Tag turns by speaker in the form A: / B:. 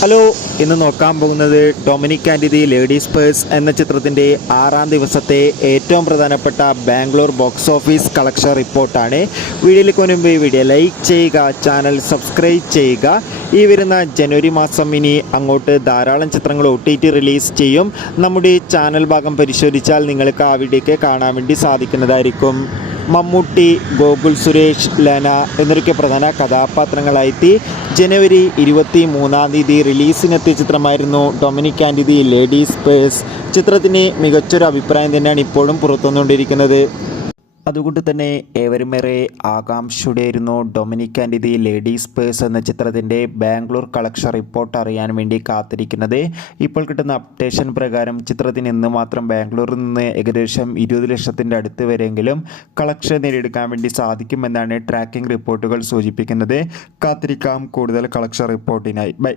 A: Hello ഇന്ന് നോക്കാൻ പോകുന്നത് Dominic and the ladies purse എന്ന ചിത്രത്തിന്റെ ആറാം ദിവസത്തെ ഏറ്റവും പ്രധാനപ്പെട്ട ബാംഗ്ലൂർ ബോക്സ് ഓഫീസ് കളക്ഷൻ റിപ്പോർട്ടാണ്. വീഡിയോയിലേക്ക് മുൻപ് വീഡിയോ ലൈക്ക് ചെയ്യുക ചാനൽ സബ്സ്ക്രൈബ് ചെയ്യുക. ഈ വരുന്ന ജനുവരി മാസം ഇനി അങ്ങോട്ട് ധാരാളം ചിത്രങ്ങൾ ഒ ടി ടി റിലീസ് ചെയ്യും. നമ്മുടെ ചാനൽ ഭാഗം പരിശോധിച്ചാൽ നിങ്ങൾക്ക് ആ വീഡിയോക്ക് കാണാൻ വേണ്ടി സാധിക്കുന്നതായിരിക്കും. മമ്മൂട്ടി ഗോകുൽ സുരേഷ് ലന എന്നൊക്കെ പ്രധാന കഥാപാത്രങ്ങളായെത്തി. ജനുവരി ഇരുപത്തി മൂന്നാം തീയതി റിലീസിനെത്തിയ ചിത്രമായിരുന്നു Dominic and the ladies purse. ചിത്രത്തിന് മികച്ചൊരു അഭിപ്രായം തന്നെയാണ് ഇപ്പോഴും പുറത്തുവന്നുകൊണ്ടിരിക്കുന്നത്. അതുകൊണ്ട് തന്നെ ഏവരുമേറെ ആകാംക്ഷയുടെയായിരുന്നു Dominic and the ladies purse എന്ന ചിത്രത്തിന്റെ ബാംഗ്ലൂർ കളക്ഷൻ റിപ്പോർട്ട് അറിയാൻ വേണ്ടി കാത്തിരിക്കുന്നത്. ഇപ്പോൾ കിട്ടുന്ന അപ്ഡേഷൻ പ്രകാരം ചിത്രത്തിന് ഇന്ന് മാത്രം ബാംഗ്ലൂരിൽ നിന്ന് ഏകദേശം ഇരുപത് ലക്ഷത്തിന്റെ അടുത്ത് വരെയെങ്കിലും കളക്ഷൻ നേടിയെടുക്കാൻ വേണ്ടി സാധിക്കുമെന്നാണ് ട്രാക്കിംഗ് റിപ്പോർട്ടുകൾ സൂചിപ്പിക്കുന്നത്. കാത്തിരിക്കാം കൂടുതൽ കളക്ഷൻ റിപ്പോർട്ടിനായി. ബൈ.